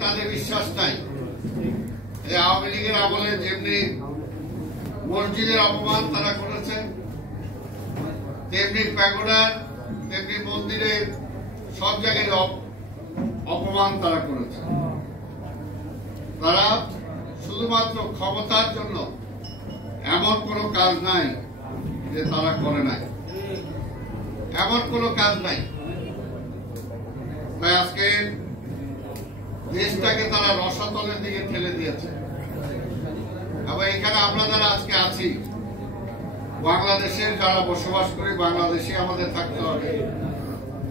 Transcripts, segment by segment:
তাদের বিশ্বাস নাই যে আওয়ামী লীগের আমলে যেমনি মসজিদের অপমান তারা করেছেন, তেমনি প্যাগোডার, তেমনি মন্দিরের সব জায়গায় অপমান তারা করেছে। তারা শুধুমাত্র ক্ষমতার জন্য এমন কোনো কাজ নাই যে তারা করে নাই, এমন কোনো কাজ নাই। তাই আজকে দেশটাকে তারা রসাতলের দিকে ঠেলে দিয়েছে। আবার এখানে আমরা যারা আজকে আছি, বাংলাদেশের যারা বসবাস করি, বাংলাদেশে আমাদের থাকতে হবে।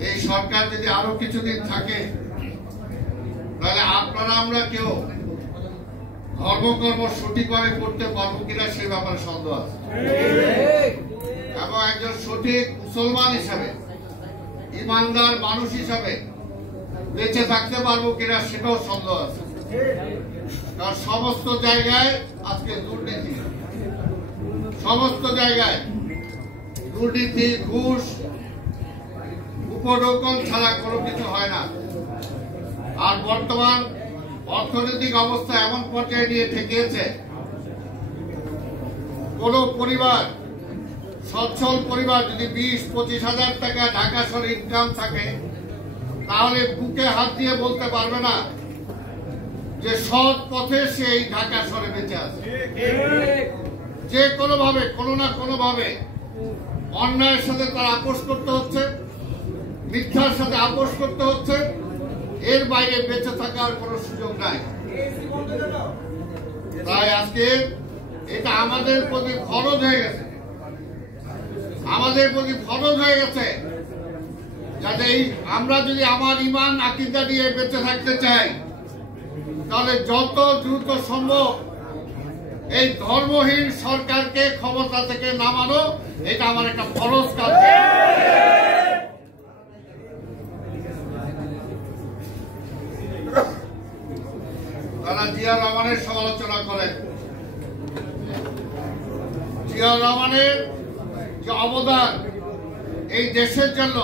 এই সরকার যদি আরো কিছুদিন থাকে, তাহলে আপনারা আমরা কেউ ধর্মকর্ম সঠিকভাবে করতে পারবো কিনা সে ব্যাপারে সন্দেহ আছে। এবং একজন সঠিক মুসলমান হিসাবে, ইমানদার মানুষ হিসাবে বেঁচে থাকতে পারবো কিনা সেটাও সন্দেহ আছে। কারণ সমস্ত জায়গায় আজকে দুর্নীতি, সমস্ত জায়গায় দুর্নীতি, ঘুষ, উপঢৌকন ছাড়া কোনো কিছু হয় না। আর বর্তমান অর্থনৈতিক অবস্থা এমন পর্যায়ে নিয়ে ঠেকিয়েছে, কোন পরিবার, সচ্ছল পরিবার যদি 20-25 হাজার টাকা ঢাকা শহরে ইনকাম থাকে, তাহলে বুকে হাত দিয়ে বলতে পারবে না যে সৎ পথে সে এই ঢাকা শহরে বেঁচে আছে। যে কোনো ভাবে, কোনো না কোনো ভাবে অন্যায়ের সাথে তার আপোষ করতে হচ্ছে, মিথ্যার সাথে আপোষ করতে হচ্ছে। এর বাইরে বেঁচে থাকার কোনো সুযোগ নাই। তাই আজকে এটা আমাদের প্রতি ফরজ হয়ে গেছে, আমাদের প্রতি ফরজ হয়ে গেছে, যাতে এই আমরা যদি আমার ইমান আকীদা নিয়ে বেঁচে থাকতে চাই, তাহলে যত দ্রুত সম্ভব এই ধর্মহীন সরকারকে ক্ষমতা থেকে নামানো, এটা আমার একটা ফরজ কাজ। তারা জিয়াউর রহমানের সমালোচনা করেন। জিয়াউর রহমানের যে অবদান এই দেশের জন্য,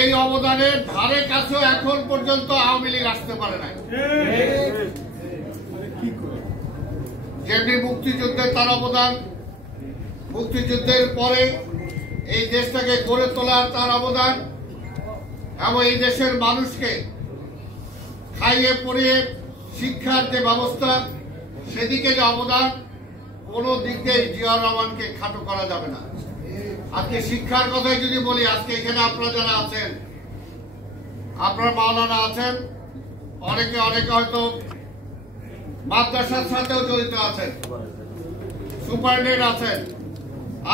এই অবদানের ধারে কাছেও এখন পর্যন্ত আওয়ামী লীগ আসতে পারে নাই। যেমনি মুক্তিযুদ্ধের তার অবদান, মুক্তিযুদ্ধের পরে এই দেশটাকে গড়ে তোলার তার অবদান, এবং এই দেশের মানুষকে খাইয়ে পড়িয়ে শিক্ষার যে ব্যবস্থা, সেদিকে যে অবদান, কোনো দিক দিয়ে জিয়াউর রহমানকে খাটো করা যাবে না। আজকে শিক্ষার কথাই যদি বলি, আজকে এখানে আপনারা যারা আছেন, আপনার মাওলানা আছেন, অনেকে হয়তো মাদ্রাসার সাথেও জড়িত আছেন, সুপারিনটেন্ডেন্ট আছেন।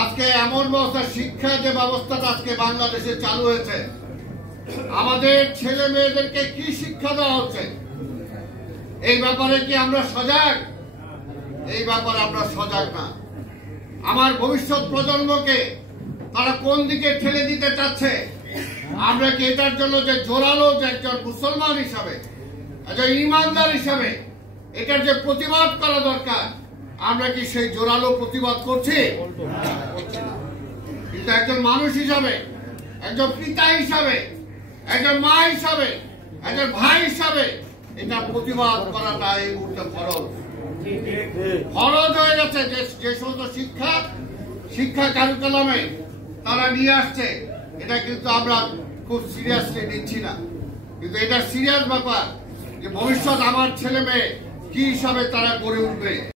আজকে এমন ব্যবস্থা, শিক্ষা যে ব্যবস্থাটা আজকে বাংলাদেশে চালু হয়েছে, আমাদের ছেলে মেয়েদেরকে কি শিক্ষা দেওয়া হচ্ছে, এই ব্যাপারে কি আমরা সজাগ? এই ব্যাপারে আমরা সজাগ না। আমার ভবিষ্যৎ প্রজন্মকে তারা কোন দিকে ঠেলে দিতে চাচ্ছে, আমরা কি এটার জন্য যে জোরালো, যে একজন মুসলমান হিসাবে, একজন ইমানদার হিসাবে এটার যে প্রতিবাদ করা দরকার, আমরা কি সেই জোরালো প্রতিবাদ করছি? কিন্তু একজন মানুষ হিসাবে, একজন পিতা হিসাবে, একজন মা হিসাবে, একজন ভাই হিসাবে এটা প্রতিবাদ করাটা এই মুহূর্তে ফরজ হয়ে গেছে। যে সমস্ত শিক্ষা কারিকুলামে তারা নিয়ে আসছে, এটা কিন্তু আমরা খুব সিরিয়াসলি নিচ্ছি না। কিন্তু এটা সিরিয়াস ব্যাপার যে ভবিষ্যৎ আমার ছেলে মেয়ে কি হিসাবে তারা গড়ে উঠবে।